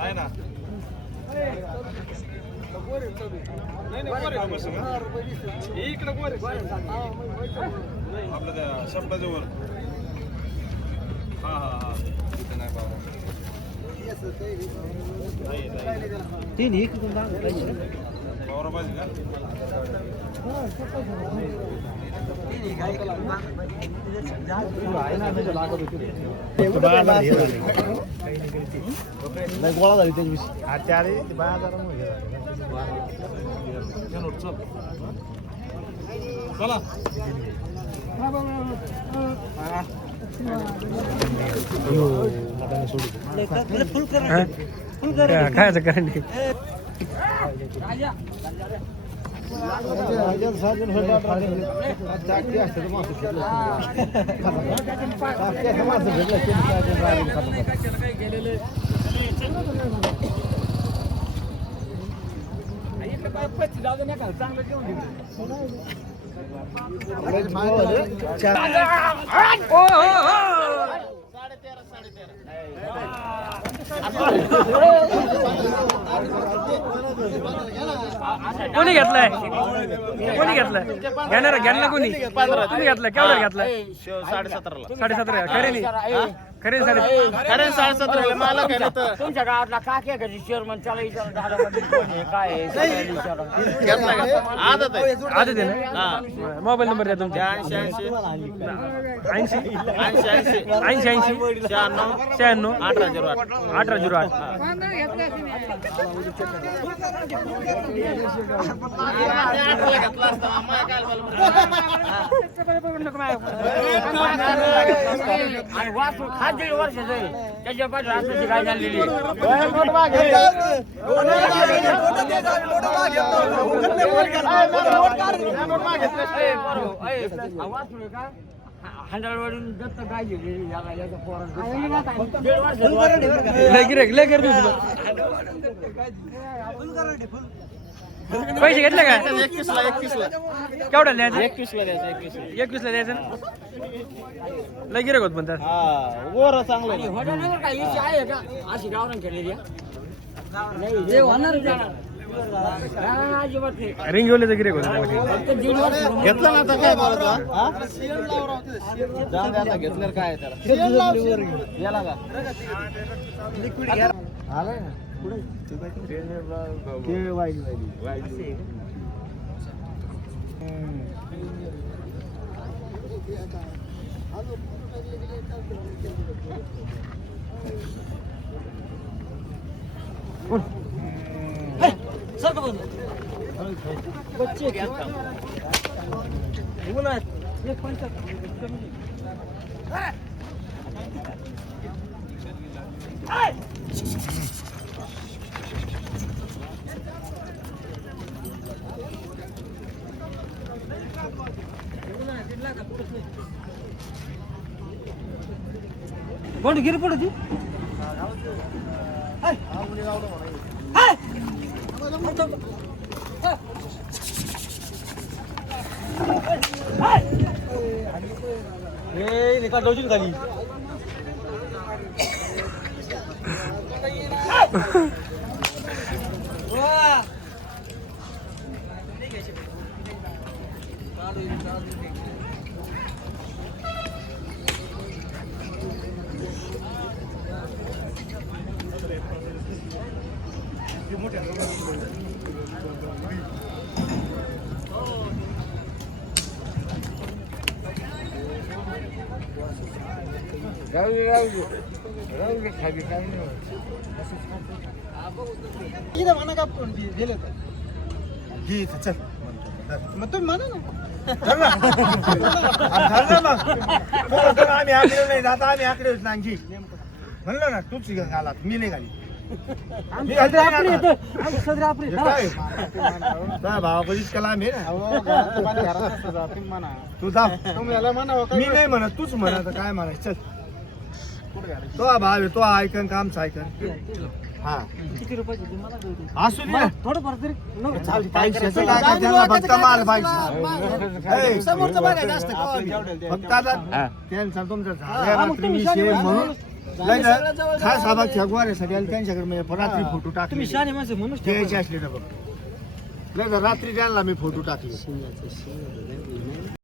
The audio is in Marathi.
आहे ना आपलं त्या शब्दाच्या वर हा हा हा तिथे नाही बाबा तीन एक बाबरा पाहिजे का गोळा झाली त्याच्याविषयी चला खायचं कारण कोणी घेतलाय कोणी घेतलाय घेणार घेतला कोणी तुम्ही घेतलाय केवढा घेतलाय 17.5 खरे नाही खरे खरे 17.5 मला तुमच्या गावातला काके कधी चेअरमन त्याला विचार काय आदत आहे आदत आहे ना मोबाईल नंबर द्या तुमचा 80 96 1808 दीड वर्ष जाईल त्याच्या पाठी काय झालेली हंडाळवरून दत्त काय घेतली पैसे घेतले का 21 ला केवढा द्यायचं 21 ला द्यायचं 21 ला द्यायचं लय गिरेक होत म्हणतात हा गोर चांगलं आणि हॉटेलवर काय इच्छा आहे का अशी गावरान केलेली नाही होणार अजिबात नाही रिंग घेऊन गिरेक होत फक्त दीड वर्ष घेतलं ना तर काय बोलतो घेतलं काय त्याला याला का आलाय ना पुढे वाईट बच्चे कोण गिर पडती निकाल डोजी खाली म्हणा का दिले चल मग तुम्ही म्हणा ना आम्ही आकडे नाही जाता आम्ही आकडे नाही म्हणलं ना तूच घाला मी नाही घाली भावापरीच कला आम्ही तू जा मी नाही म्हणत तूच म्हणत काय म्हणायचं चल तो भाव आहे तो ऐकन काम ऐकन हा किती रुपये असू दे थोडं फार फक्त माल पाहिजे फक्त आता त्यांचा तुमचा म्हणून लय ना, खास आबा खेगवाऱ्यासाठी आले त्यांच्याकडे मी रात्री फोटो टाकले शहाणे माणसं म्हणून द्यायचे असले ना बघ लय ना, रात्री त्यांना मी फोटो टाकले